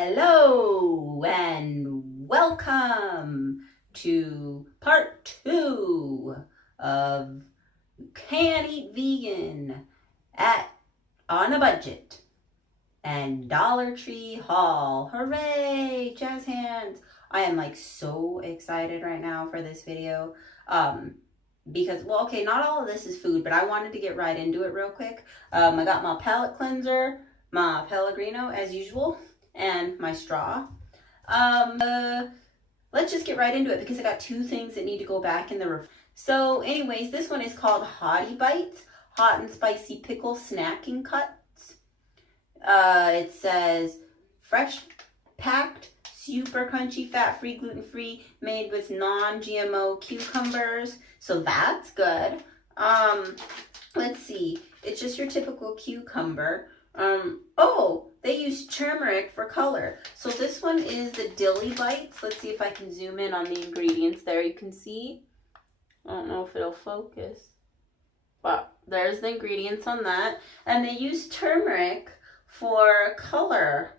Hello and welcome to part 2 of Can't Eat Vegan on a Budget and Dollar Tree Haul. Hooray! Jazz hands! I am so excited right now for this video. Because, well, okay, not all of this is food, but I wanted to get right into it real quick. I got my palette cleanser, my Pellegrino as usual, and my straw. Let's just get right into it because I got 2 things that need to go back in the refrigerator. So anyways, this one is called Hottie Bites, hot and spicy pickle snacking cuts. It says fresh packed, super crunchy, fat-free, gluten-free, made with non-GMO cucumbers. So that's good. Let's see. It's just your typical cucumber. Oh, they use turmeric for color. So this one is the Dilly Bites. Let's see if I can zoom in on the ingredients. There you can see. I don't know if it'll focus. But there's the ingredients on that. And they use turmeric for color.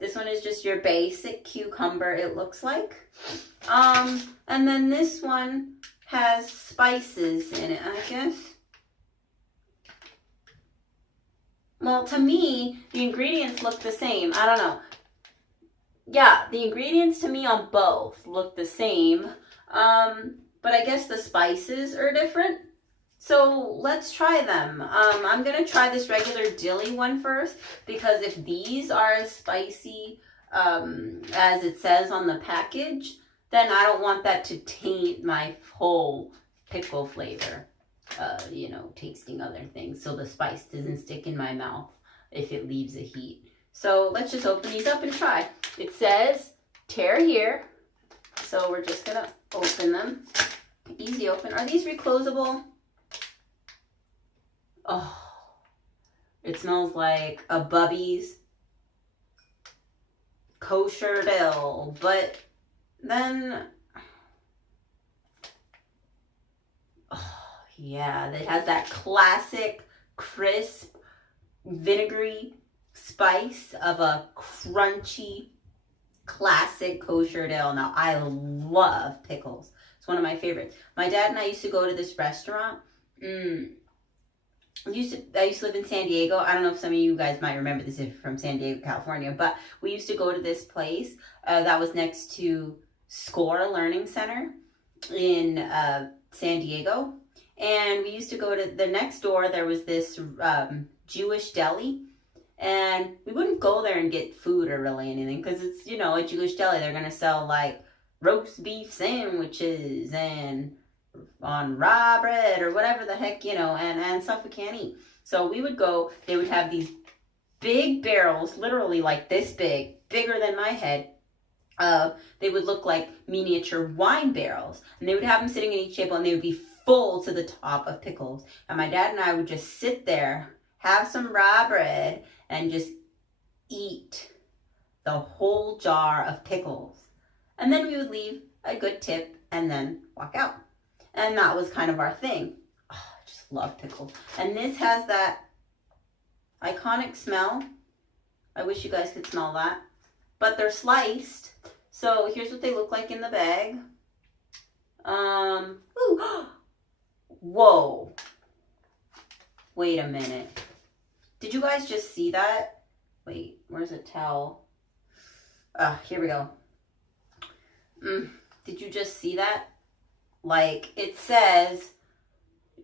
This one is just your basic cucumber, it looks like. And then this one has spices in it, I guess. Well, to me, the ingredients look the same. I don't know. Yeah, the ingredients to me on both look the same. But I guess the spices are different. So let's try them. I'm going to try this regular Dilly one first, because if these are as spicy as it says on the package, then I don't want that to taint my whole pickle flavor, tasting other things. So the spice doesn't stick in my mouth if it leaves a heat. So let's just open these up and try. It says tear here. So we're just going to open them. Easy open. Are these reclosable? Oh, it smells like a Bubby's kosher dill, but then, oh yeah, it has that classic crisp vinegary spice of a crunchy classic kosher dill. Now I love pickles. It's one of my favorites. My dad and I used to go to this restaurant. I used to live in San Diego. I don't know if some of you guys might remember this if you're from San Diego, California, but we used to go to this place that was next to Score Learning Center in San Diego. And we used to go to the next door. There was this Jewish deli. And we wouldn't go there and get food or really anything because it's, a Jewish deli. They're going to sell roast beef sandwiches and on raw bread or whatever the heck, and stuff we can't eat. So we would go, they would have these big barrels, literally like this big, bigger than my head. They would look like miniature wine barrels, and they would have them sitting at each table, and they would be full to the top of pickles. And my dad and I would just sit there, have some raw bread, and just eat the whole jar of pickles. And then we would leave a good tip and then walk out. And that was kind of our thing. Oh, I just love pickles. And this has that iconic smell. I wish you guys could smell that. But they're sliced. So here's what they look like in the bag. Ooh. Whoa. Wait a minute. Did you guys just see that? Wait, where's a towel? Here we go. Did you just see that? It says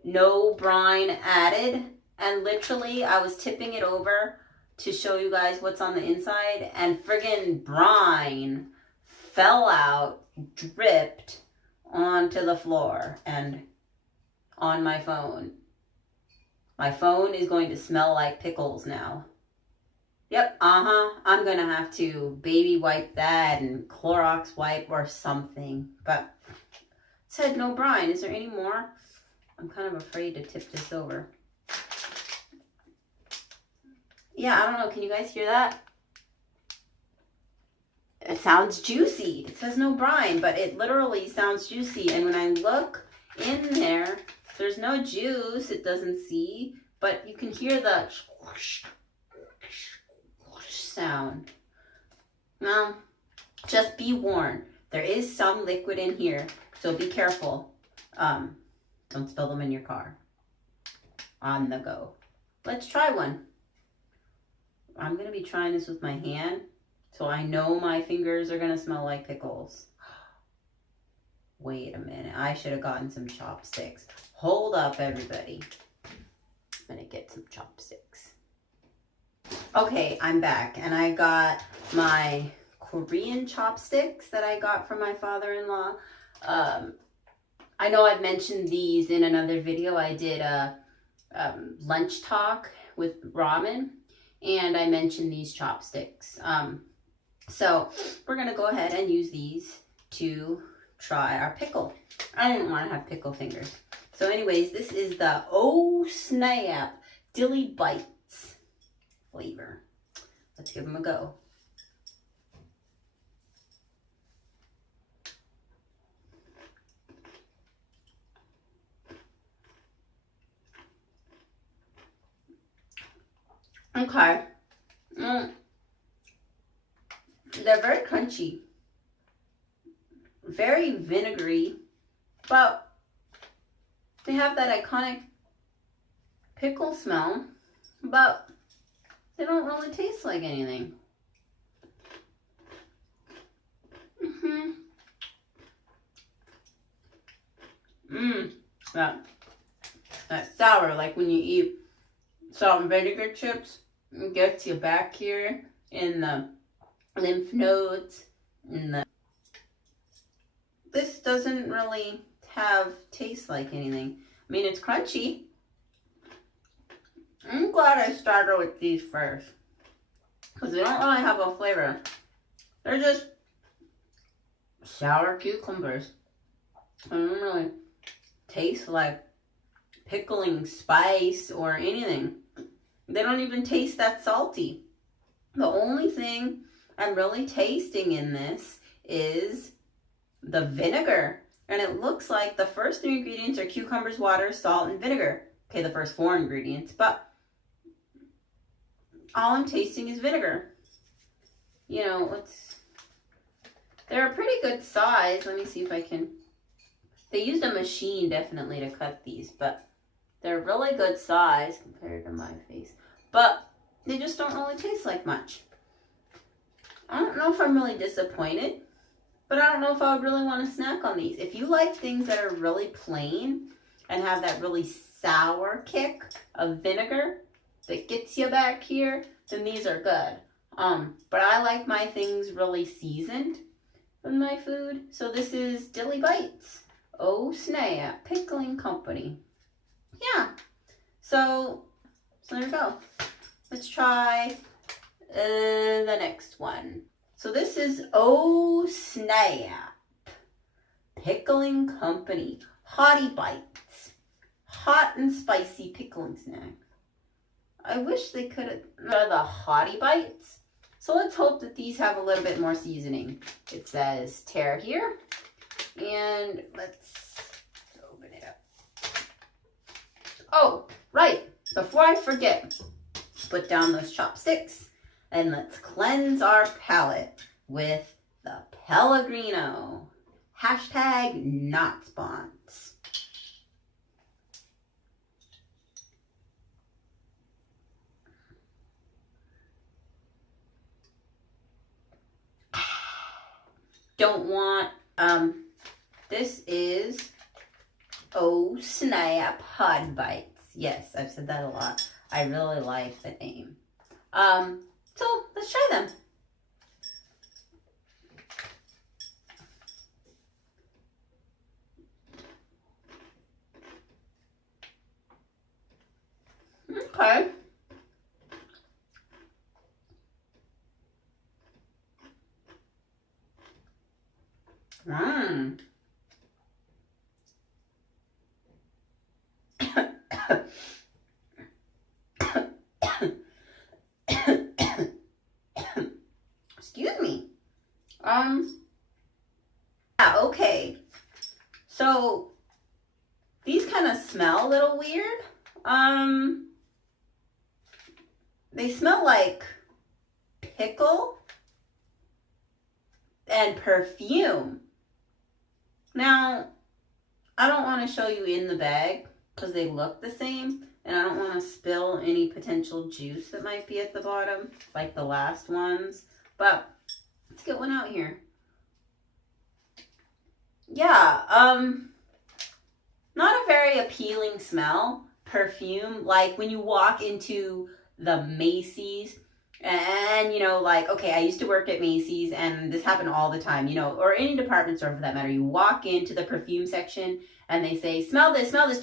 no brine added, and literally I was tipping it over to show you guys what's on the inside, and friggin' brine fell out, dripped onto the floor and on my phone. My phone is going to smell like pickles now. Yep, I'm gonna have to baby wipe that and Clorox wipe or something, but it said no brine. Is there any more? I'm kind of afraid to tip this over. Yeah, I don't know. Can you guys hear that? It sounds juicy. It says no brine, but it literally sounds juicy. And when I look in there, there's no juice. It doesn't see, but you can hear the sound. Now, just be warned. There is some liquid in here, so be careful. Don't spill them in your car. On the go. Let's try one. I'm going to be trying this with my hand, so I know my fingers are going to smell like pickles. Wait a minute. I should have gotten some chopsticks. Hold up, everybody. I'm going to get some chopsticks. Okay, I'm back, and I got my Korean chopsticks that I got from my father-in-law. I know I've mentioned these in another video. I did a lunch talk with ramen, and I mentioned these chopsticks. So we're gonna go ahead and use these to try our pickle. I didn't want to have pickle fingers. So anyways, this is the Oh Snap Dilly Bites flavor. Let's give them a go. Okay. They're very crunchy. Very vinegary. But they have that iconic pickle smell. But they don't really taste like anything. That sour, like when you eat salt and vinegar chips. It gets you back here in the lymph nodes. This doesn't really taste like anything. I mean, it's crunchy. I'm glad I started with these first, because they don't really have a flavor. They're just sour cucumbers. They don't really taste like pickling spice or anything. They don't even taste that salty. The only thing I'm really tasting in this is the vinegar. And it looks like the first 3 ingredients are cucumbers, water, salt, and vinegar. Okay, the first 4 ingredients, but all I'm tasting is vinegar. You know, they're a pretty good size. Let me see if I can. They used a machine definitely to cut these, but they're really good size compared to my face. But they just don't really taste like much. I don't know if I'm really disappointed, but I don't know if I would really want to snack on these. If you like things that are really plain and have that really sour kick of vinegar that gets you back here, then these are good. But I like my things really seasoned with my food. So this is Dilly Bites. Oh Snap Pickling Company. Yeah. So there we go. Let's try the next one. So this is Oh Snap Pickling Company. Hottie Bites. Hot and spicy pickling snack. I wish they could have the Hottie Bites. So let's hope that these have a little bit more seasoning. It says tear here. And let's open it up. Oh, right. Before I forget, put down those chopsticks and let's cleanse our palate with the Pellegrino. Hashtag not spons. Don't want, this is Oh Snap Hot Bites. Yes, I've said that a lot. I really like the name. So let's try them. Okay. Excuse me. Yeah, okay. So these kind of smell a little weird. They smell like pickle, and perfume. Now, I don't want to show you in the bag because they look the same, and I don't want to spill any potential juice that might be at the bottom, like the last ones. But let's get one out here. Yeah, not a very appealing smell. Perfume, like when you walk into the Macy's, and like, okay, I used to work at Macy's, and this happened all the time, or any department store for that matter. You walk into the perfume section and they say, smell this, smell this,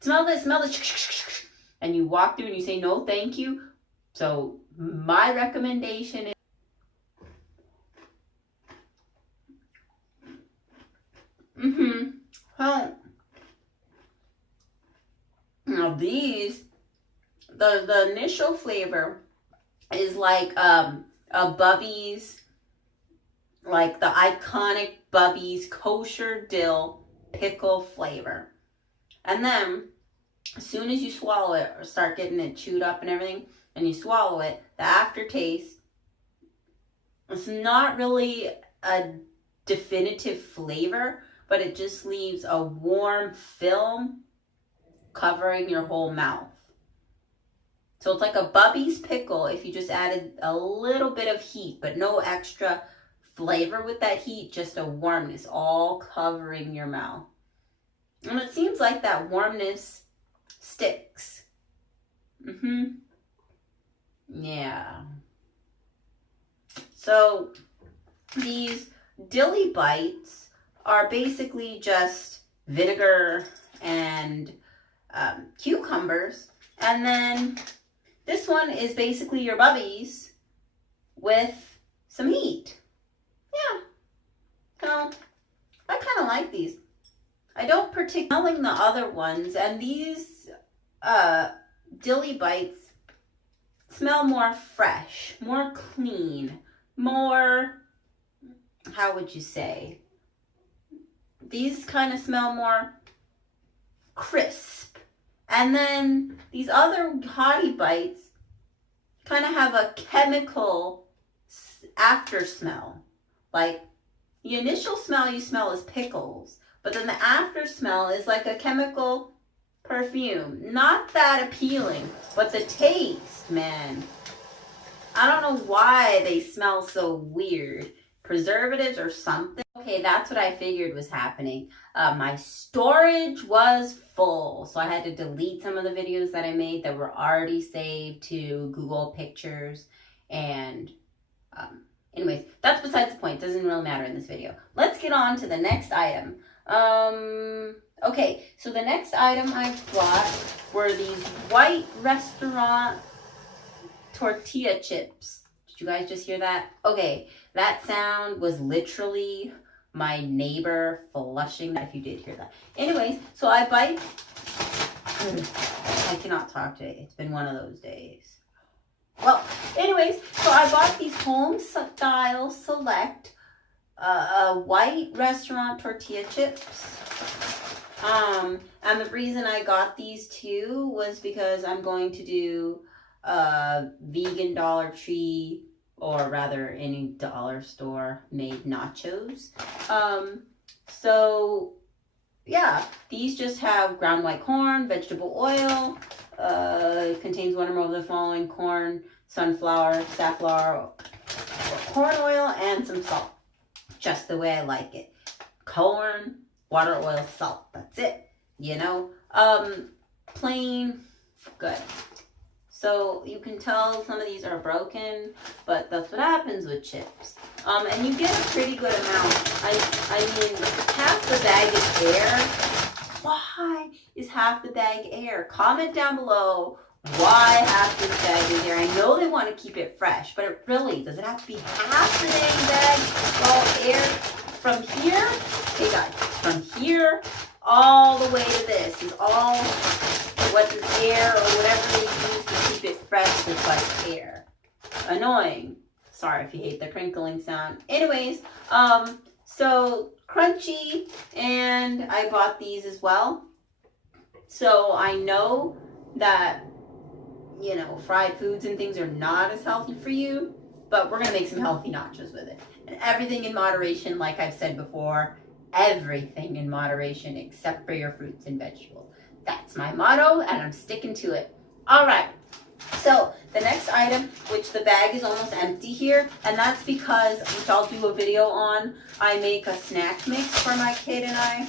smell this, smell this, and you walk through and you say, no, thank you. So my recommendation is, well, now these, the initial flavor is like a Bubby's, like the iconic Bubby's kosher dill pickle flavor. And then as soon as you swallow it or start getting it chewed up and everything, and you swallow it, the aftertaste, it's not really a definitive flavor, but it just leaves a warm film covering your whole mouth. So it's like a Bubby's pickle if you just added a little bit of heat, but no extra flavor with that heat, just a warmness all covering your mouth. And it seems like that warmness sticks. Yeah. So these dilly bites are basically just vinegar and cucumbers, and then this one is basically your Bubby's with some heat. Yeah. So I kind of like these. I don't particularly smelling the other ones, and these dilly bites smell more fresh, more clean, more, how would you say? These kind of smell more crisp. And then these other hottie bites kind of have a chemical after smell. Like the initial smell you smell is pickles, but then the after smell is like a chemical perfume. Not that appealing, but the taste, man. I don't know why they smell so weird. Preservatives or something. Okay, that's what I figured was happening. My storage was full, so I had to delete some of the videos that I made that were already saved to Google Pictures. And anyways, that's besides the point. Doesn't really matter in this video. Let's get on to the next item. Okay, so the next item I bought were these white restaurant tortilla chips. Did you guys just hear that? Okay, that sound was literally my neighbor flushing, if you did hear that. Anyways, so I cannot talk today. It's been one of those days. Well, anyways, so I bought these home style select white restaurant tortilla chips. And the reason I got these two was because I'm going to do vegan Dollar Tree, or rather any dollar store made nachos. So yeah, these just have ground white corn, vegetable oil, contains one or more of the following: corn, sunflower, safflower, corn oil, and some salt. Just the way I like it. Corn, water, oil, salt. That's it. Plain good. So you can tell some of these are broken, but that's what happens with chips. And you get a pretty good amount. I mean, half the bag is air. Why is half the bag air? Comment down below why half this bag is air. I know they want to keep it fresh, but it really, does it have to be half the dang bag all air? From here, hey guys, from here all the way to this is all what is air, or whatever they use to keep it fresh with like air. Annoying. Sorry if you hate the crinkling sound. Anyways, so crunchy, and I bought these as well. So I know that, fried foods and things are not as healthy for you, but we're going to make some healthy nachos with it. And everything in moderation, like I've said before, everything in moderation except for your fruits and vegetables. That's my motto, and I'm sticking to it. All right. So the next item, which the bag is almost empty here, and that's because, which I'll do a video on, I make a snack mix for my kid and I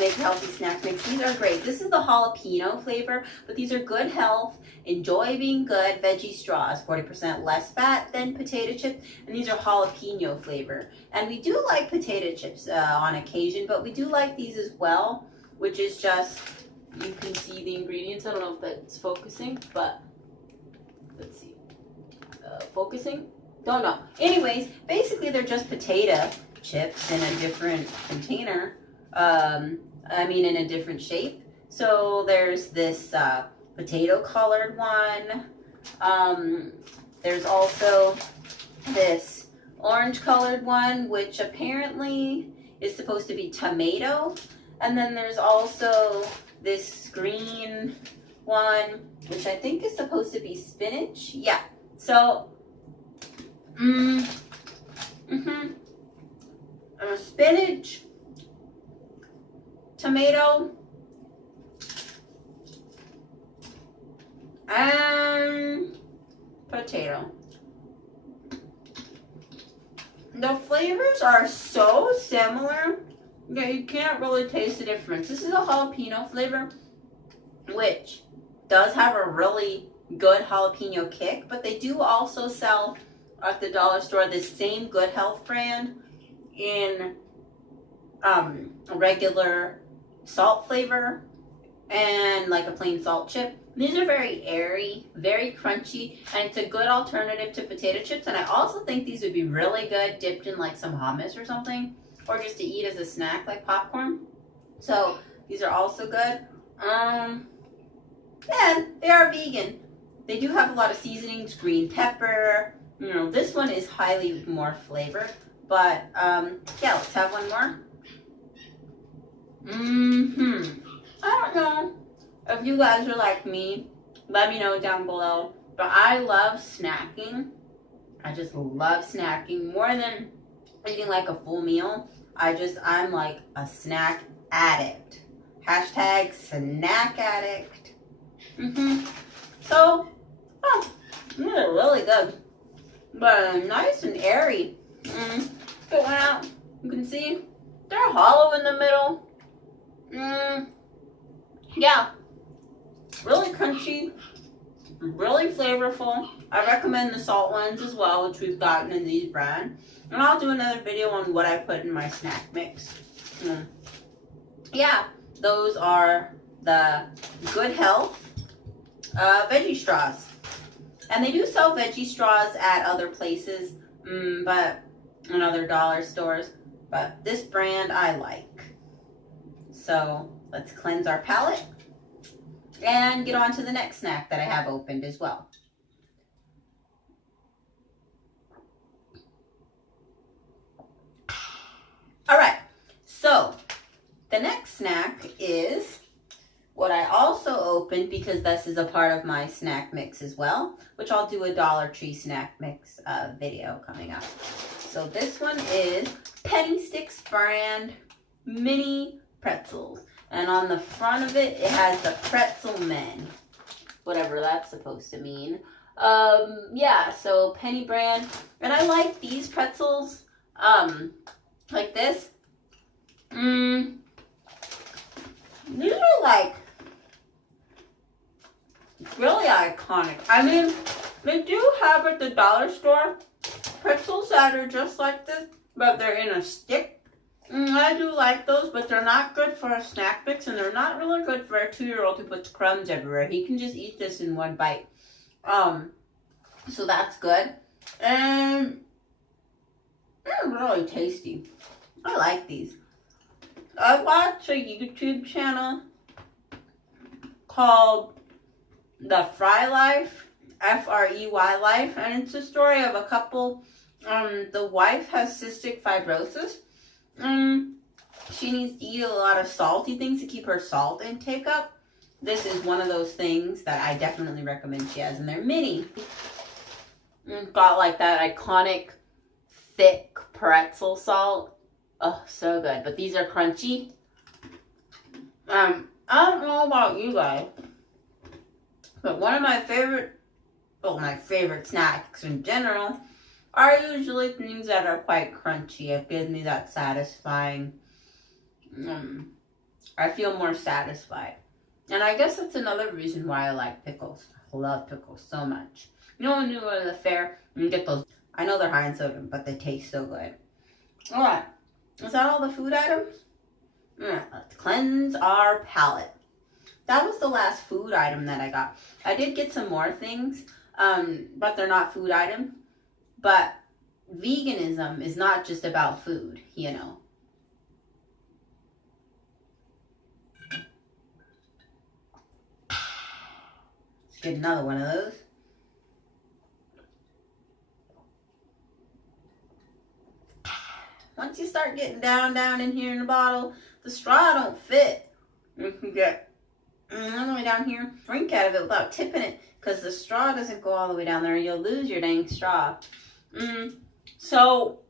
make a healthy snack mix. These are great. This is the jalapeno flavor, but these are good health, enjoy being good, veggie straws, 40% less fat than potato chips, and these are jalapeno flavor. And we do like potato chips on occasion, but we do like these as well, which is just, you can see the ingredients. I don't know if that's focusing, but let's see. Focusing? Don't know. Anyways, basically they're just potato chips in a different container. In a different shape. So there's this potato colored one. There's also this orange colored one, which apparently is supposed to be tomato. And then there's also this green one, which I think is supposed to be spinach. Yeah. So, spinach, tomato, and potato. The flavors are so similar that you can't really taste the difference. This is a jalapeno flavor, which does have a really good jalapeno kick, but they do also sell at the dollar store the same Good Health brand in a regular salt flavor and like a plain salt chip. These are very airy, very crunchy, and it's a good alternative to potato chips. And I also think these would be really good dipped in like some hummus or something, or just to eat as a snack like popcorn. So these are also good. And they are vegan. They do have a lot of seasonings, green pepper. You know, this one is highly more flavored. But yeah, let's have one more. I don't know if you guys are like me. Let me know down below. But I love snacking. I just love snacking more than eating like a full meal. I'm like a snack addict. Hashtag snack addict. So, these are really good. But nice and airy. Spit one out. You can see they're hollow in the middle. Yeah. Really crunchy. Really flavorful. I recommend the salt ones as well, which we've gotten in these brands. And I'll do another video on what I put in my snack mix. Yeah, those are the Good Health veggie straws. And they do sell veggie straws at other places, but in other dollar stores. But this brand I like. So let's cleanse our palate and get on to the next snack that I have opened as well. All right, so the next snack is what I also opened, because this is a part of my snack mix as well, which I'll do a Dollar Tree snack mix video coming up. So this one is Penny Sticks brand mini pretzels. And on the front of it, it has the Pretzel Men, whatever that's supposed to mean. Yeah, so Penny brand. And I like these pretzels, like this. These are like really iconic. I mean, they do have at the dollar store pretzels that are just like this, but they're in a stick. I do like those, but they're not good for a snack mix, and they're not really good for a 2-year-old who puts crumbs everywhere. He can just eat this in one bite. So that's good. And they're really tasty. I like these. I watch a YouTube channel called The Fry Life, F-R-E-Y Life, and it's a story of a couple. The wife has cystic fibrosis. She needs to eat a lot of salty things to keep her salt intake up. This is one of those things that I definitely recommend she has, and they're mini. It's got like that iconic thick pretzel salt. Oh, so good. But these are crunchy. I don't know about you guys, but one of my favorite, well, my favorite snacks in general are usually things that are quite crunchy. It gives me that satisfying, I feel more satisfied. And I guess that's another reason why I like pickles. I love pickles so much. You know when you go to the fair and you get those, I know they're high in sodium, but they taste so good. Alright, is that all the food items? Let's cleanse our palate. That was the last food item that I got. I did get some more things, but they're not food items. But veganism is not just about food, you know. Let's get another one of those. Once you start getting down in here in the bottle, the straw don't fit. You can get all the way down here, drink out of it without tipping it, because the straw doesn't go all the way down there. You'll lose your dang straw. So,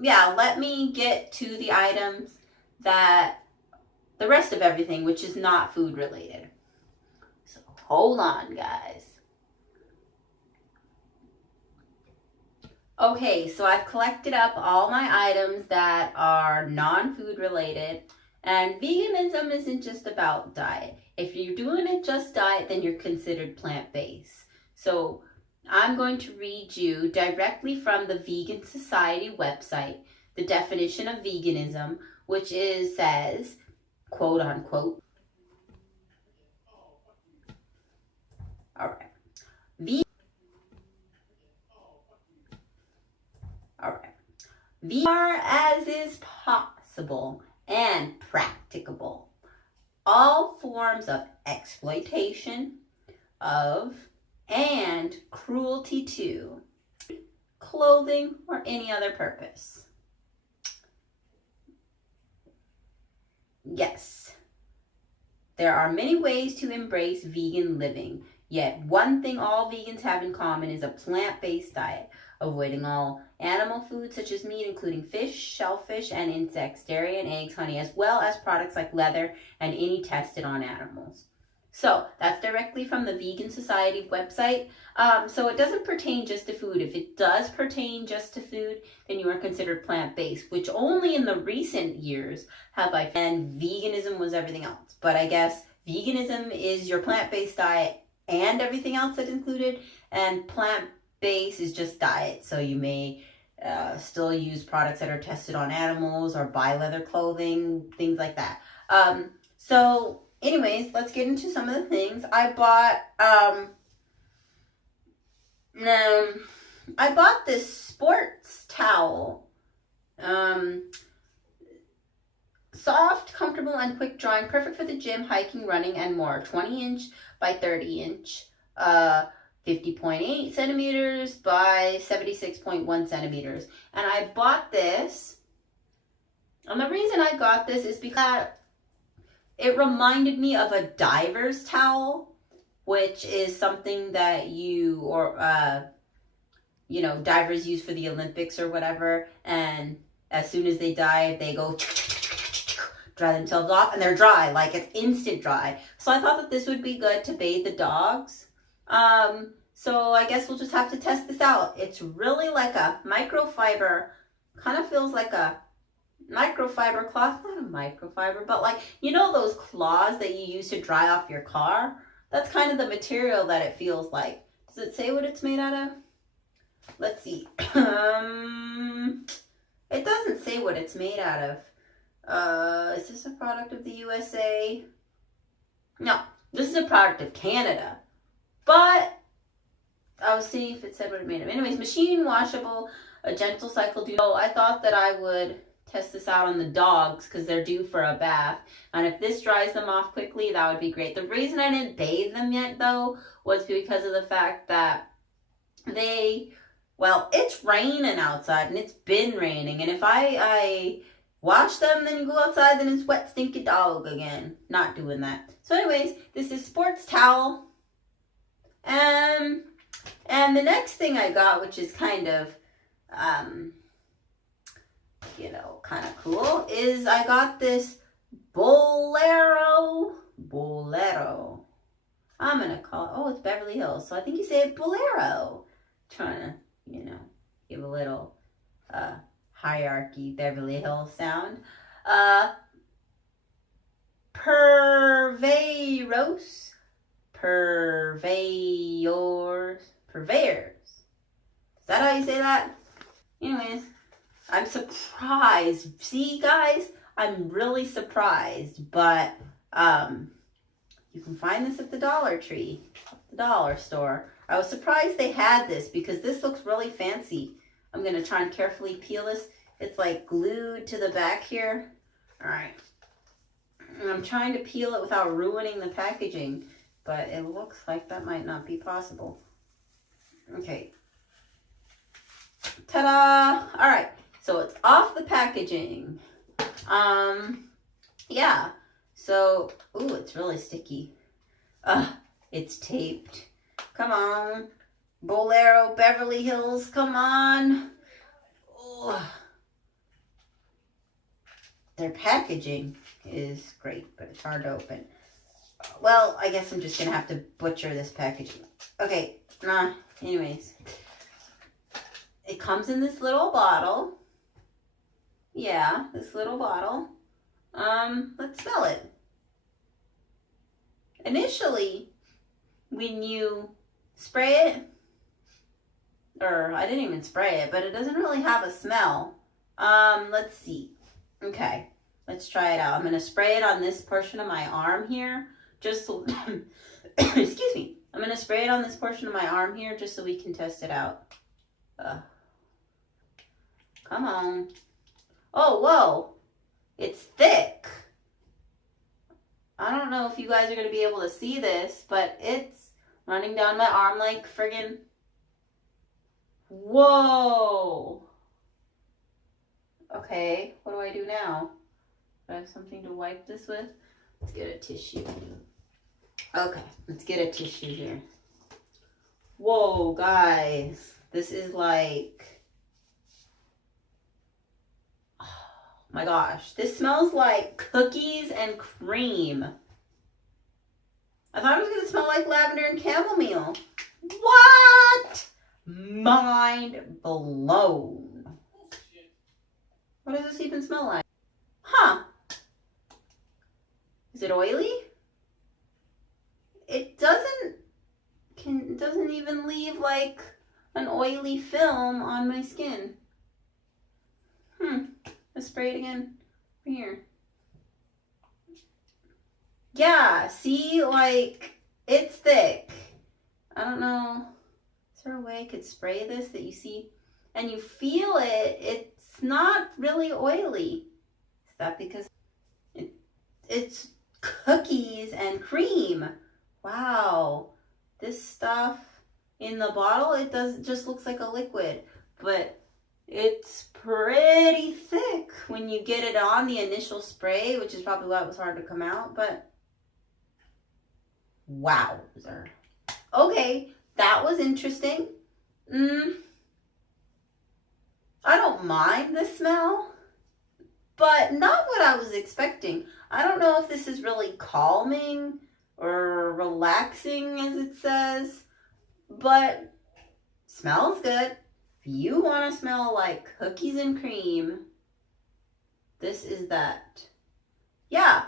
yeah, let me get to the items that, the rest of everything, which is not food related. So, hold on, guys. Okay, so I've collected up all my items that are non-food related, and veganism isn't just about diet. If you're doing it just diet, then you're considered plant-based. So I'm going to read you directly from the Vegan Society website the definition of veganism, which says, quote unquote, all right. Far as is possible and practicable, all forms of exploitation of and cruelty to clothing or any other purpose. Yes, there are many ways to embrace vegan living, yet one thing all vegans have in common is a plant-based diet, avoiding all animal foods such as meat, including fish, shellfish, and insects, dairy and eggs, honey, as well as products like leather and any tested on animals. So that's directly from the Vegan Society website. So it doesn't pertain just to food. If it does pertain just to food, then you are considered plant-based, which only in the recent years have I found veganism was everything else. But I guess veganism is your plant-based diet and everything else that's included, and plant-based is just diet. So you may still use products that are tested on animals or buy leather clothing, things like that. So anyways, let's get into some of the things. I bought this sports towel. Soft, comfortable, and quick drying, perfect for the gym, hiking, running, and more. 20-inch by 30-inch, 50.8 centimeters by 76.1 centimeters. And I bought this, and the reason I got this is because it reminded me of a diver's towel, which is something that divers use for the Olympics or whatever. And as soon as they dive, they go dry themselves off, and they're dry, like it's instant dry. So I thought that this would be good to bathe the dogs. So I guess we'll just have to test this out. It's really like a microfiber, kind of feels like a microfiber cloth, not a microfiber, but like, you know those cloths that you use to dry off your car? That's kind of the material that it feels like. Does it say what it's made out of? Let's see. It doesn't say what it's made out of. Is this a product of the USA? No, this is a product of Canada. But I'll see if it said what it made of. Anyways, machine washable, a gentle cycle. So I thought that I would test this out on the dogs because they're due for a bath. And if this dries them off quickly, that would be great. The reason I didn't bathe them yet, though, was because of the fact that it's raining outside, and it's been raining. And if I wash them, then you go outside, then it's wet, stinky dog again. Not doing that. So anyways, this is sports towel. And And the next thing I got, which is kind of, kind of cool, is I got this Bolero. I'm going to call it, oh, it's Beverly Hills. So I think you say Bolero. Trying to, give a little hierarchy Beverly Hills sound. Purveyors. Is that how you say that? Anyways, I'm surprised. See, guys, I'm really surprised. But you can find this at the Dollar Tree, the dollar store. I was surprised they had this because this looks really fancy. I'm going to try and carefully peel this. It's like glued to the back here. All right. And I'm trying to peel it without ruining the packaging, but it looks like that might not be possible. Okay. Ta-da! All right. So it's off the packaging. Yeah. So, ooh, it's really sticky. It's taped. Come on. Bolero, Beverly Hills, come on. Ooh. Their packaging is great, but it's hard to open. Well, I guess I'm just going to have to butcher this packaging. Okay, anyways. It comes in this little bottle. Yeah, this little bottle. Let's smell it. Initially, when you spray it, or I didn't even spray it, but it doesn't really have a smell. Let's see. Okay, let's try it out. I'm going to spray it on this portion of my arm here, just so, excuse me. I'm going to spray it on this portion of my arm here just so we can test it out. Come on. Oh, whoa. It's thick. I don't know if you guys are going to be able to see this, but it's running down my arm like friggin'. Whoa. Okay, what do I do now? Do I have something to wipe this with? Let's get a tissue. Okay, let's get a tissue here. Whoa, guys. This is like... my gosh, this smells like cookies and cream. I thought it was going to smell like lavender and chamomile. What? Mind blown. What does this even smell like? Huh. Is it oily? It doesn't even leave like an oily film on my skin. Let's spray it again. Right here. Yeah, see, like, it's thick. I don't know. Is there a way I could spray this that you see? And you feel it. It's not really oily. Is that because it's cookies and cream? Wow. This stuff in the bottle, it just looks like a liquid. But it's pretty thick when you get it on the initial spray, which is probably why it was hard to come out, but wow. Okay, that was interesting. I don't mind the smell, but not what I was expecting. I don't know if this is really calming or relaxing, as it says, but smells good. If you want to smell like cookies and cream, this is that. Yeah.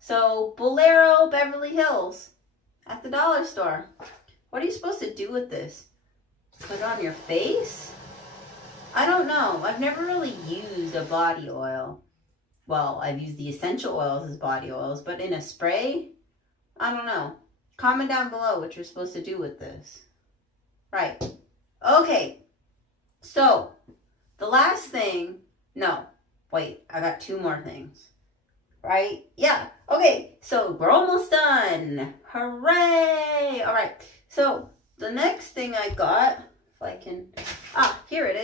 So, Bolero, Beverly Hills at the dollar store. What are you supposed to do with this? Put it on your face? I don't know. I've never really used a body oil. Well, I've used the essential oils as body oils, but in a spray? I don't know. Comment down below what you're supposed to do with this. Right. Okay. So, the last thing, no, wait, I got two more things, right? Yeah, okay, so we're almost done. Hooray! All right, so the next thing I got, if I can, here it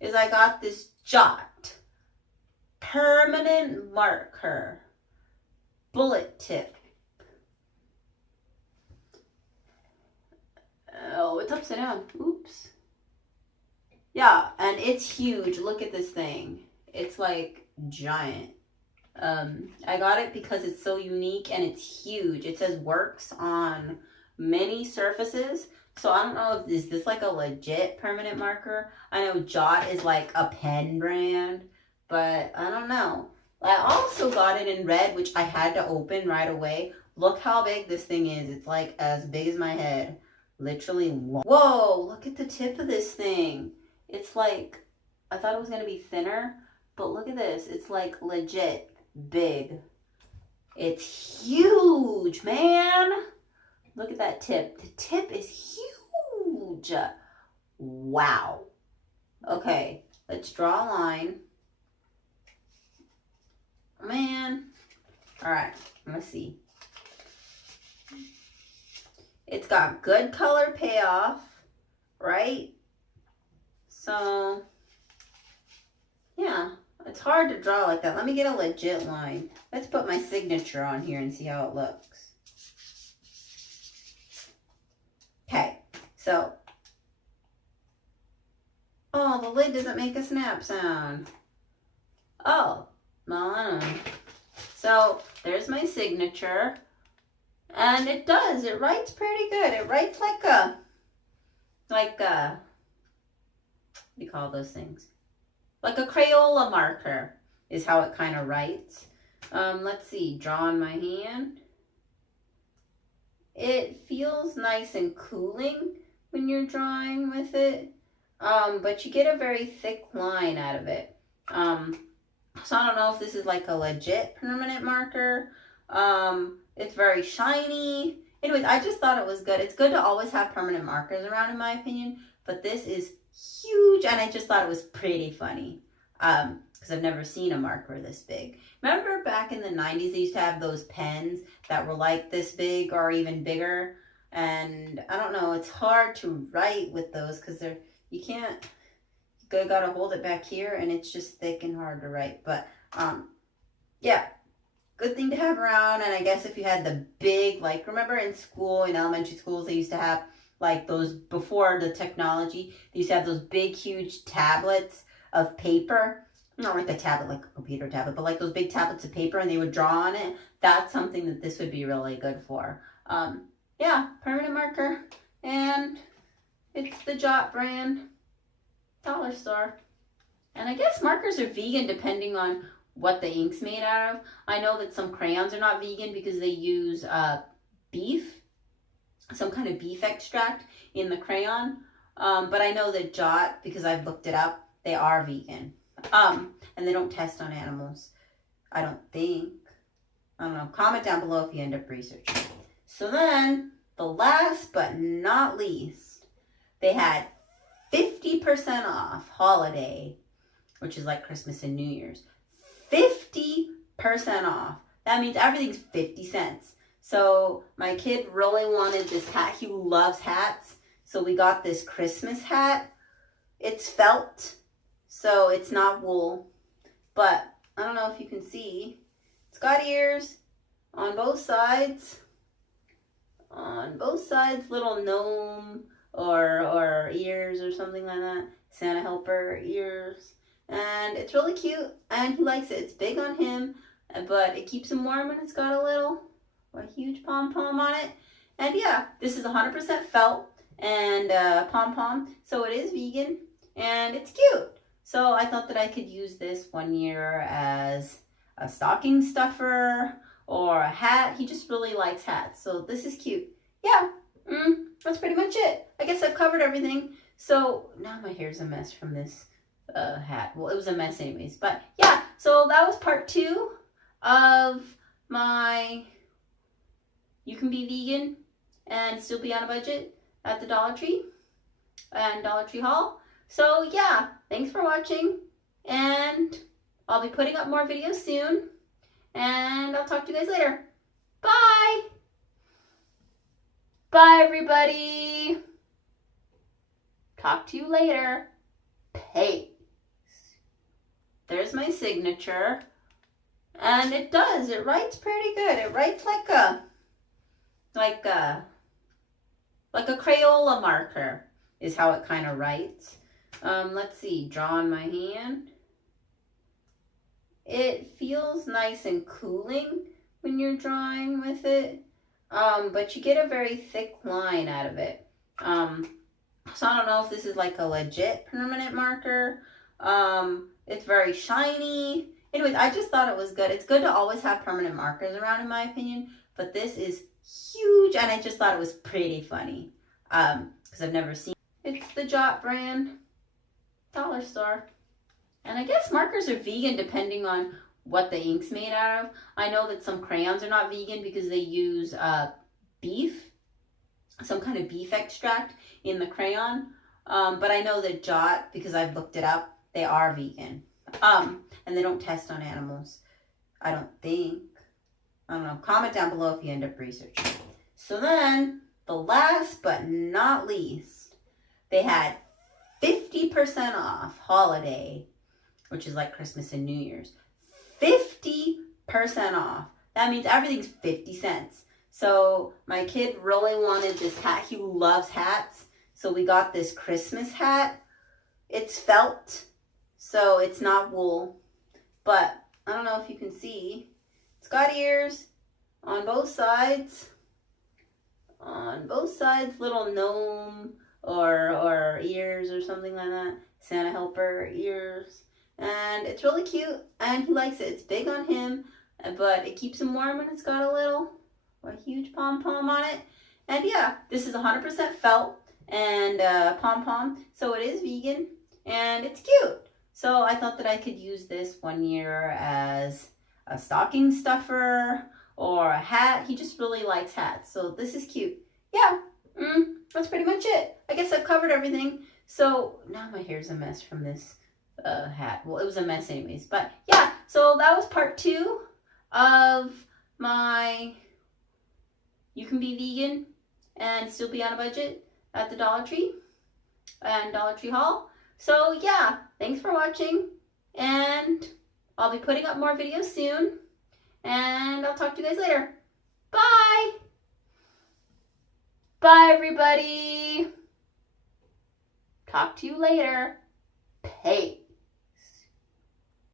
is I got this Jot permanent marker bullet tip. Oh, it's upside down. Oops. Yeah, and it's huge. Look at this thing. It's like giant. I got it because it's so unique and it's huge. It says works on many surfaces. So I don't know if is this like a legit permanent marker. I know Jot is like a pen brand, but I don't know. I also got it in red, which I had to open right away. Look how big this thing is. It's like as big as my head. Literally long. Whoa, look at the tip of this thing. It's like, I thought it was going to be thinner, but look at this. It's like legit big. It's huge, man. Look at that tip. The tip is huge. Wow. Okay, let's draw a line. Man. All right, let's see. It's got good color payoff, right? So, yeah, it's hard to draw like that. Let me get a legit line. Let's put my signature on here and see how it looks. Okay, so, oh, the lid doesn't make a snap sound. Oh, well, I don't know. So, there's my signature. And it does. It writes pretty good. It writes like a, what do you call those things? Like a Crayola marker is how it kind of writes. Let's see. Draw on my hand. It feels nice and cooling when you're drawing with it. But you get a very thick line out of it. So I don't know if this is like a legit permanent marker. It's very shiny. Anyways, I just thought it was good. It's good to always have permanent markers around, in my opinion. But this is huge, and I just thought it was pretty funny. Because I've never seen a marker this big. Remember back in the 90s, they used to have those pens that were like this big or even bigger. And I don't know, it's hard to write with those because you can't, you gotta hold it back here, and it's just thick and hard to write. But yeah. Good thing to have around. And I guess if you had the big, like, remember in school, in elementary schools, they used to have like those, before the technology, they used to have those big, huge tablets of paper. Not like a tablet, like a computer tablet, but like those big tablets of paper, and they would draw on it. That's something that this would be really good for. Yeah, permanent marker. And it's the Jot brand, dollar store. And I guess markers are vegan depending on what the ink's made out of. I know that some crayons are not vegan because they use beef, some kind of beef extract in the crayon. But I know that Jot, because I've looked it up, they are vegan. And they don't test on animals, I don't think. I don't know. Comment down below if you end up researching. So then, the last but not least, they had 50% off holiday, which is like Christmas and New Year's. 50% off. That means everything's 50 cents. So my kid really wanted this hat. He loves hats. So we got this Christmas hat. It's felt, so it's not wool. But I don't know if you can see. It's got ears on both sides. On both sides, little gnome or ears or something like that. Santa helper ears. And it's really cute, and he likes it. It's big on him, but it keeps him warm, and it's got a huge pom-pom on it. And yeah, this is 100% felt and pom-pom, so it is vegan, and it's cute. So I thought that I could use this one year as a stocking stuffer or a hat. He just really likes hats, so this is cute. Yeah, that's pretty much it. I guess I've covered everything. So now my hair's a mess from this hat. Well, it was a mess anyways, but yeah, so that was part 2 of my you can be vegan and still be on a budget at the Dollar Tree and Dollar Tree haul. So yeah, thanks for watching, and I'll be putting up more videos soon, and I'll talk to you guys later. Bye! Bye, everybody! Talk to you later. Peace. There's my signature, and it writes pretty good. It writes like a like a Crayola marker is how it kind of writes. Let's see, draw on my hand. It feels nice and cooling when you're drawing with it, but you get a very thick line out of it. So I don't know if this is like a legit permanent marker. It's very shiny. Anyways, I just thought it was good. It's good to always have permanent markers around, in my opinion, but this is huge, and I just thought it was pretty funny, because I've never seen it. It's the Jot brand, dollar store. And I guess markers are vegan depending on what the ink's made out of. I know that some crayons are not vegan because they use beef, some kind of beef extract in the crayon. But I know that Jot, because I've looked it up, they are vegan. And they don't test on animals, I don't think. I don't know. Comment down below if you end up researching. So then, the last but not least, they had 50% off holiday, which is like Christmas and New Year's. 50% off. That means everything's 50 cents. So my kid really wanted this hat. He loves hats. So we got this Christmas hat. It's felt, so it's not wool. But I don't know if you can see. It's got ears on both sides. On both sides, little gnome or ears or something like that. Santa helper ears. And it's really cute, and he likes it. It's big on him, but it keeps him warm, and it's got a huge pom-pom on it. And yeah, this is 100% felt and pom-pom, so it is vegan, and it's cute. So I thought that I could use this one year as a stocking stuffer or a hat. He just really likes hats, so this is cute. Yeah, that's pretty much it. I guess I've covered everything. So now my hair's a mess from this hat. Well, it was a mess anyways. But yeah, so that was part 2 of my you can be vegan and still be on a budget at the Dollar Tree and Dollar Tree haul. So yeah, thanks for watching, and I'll be putting up more videos soon, and I'll talk to you guys later. Bye! Bye, everybody! Talk to you later. Peace.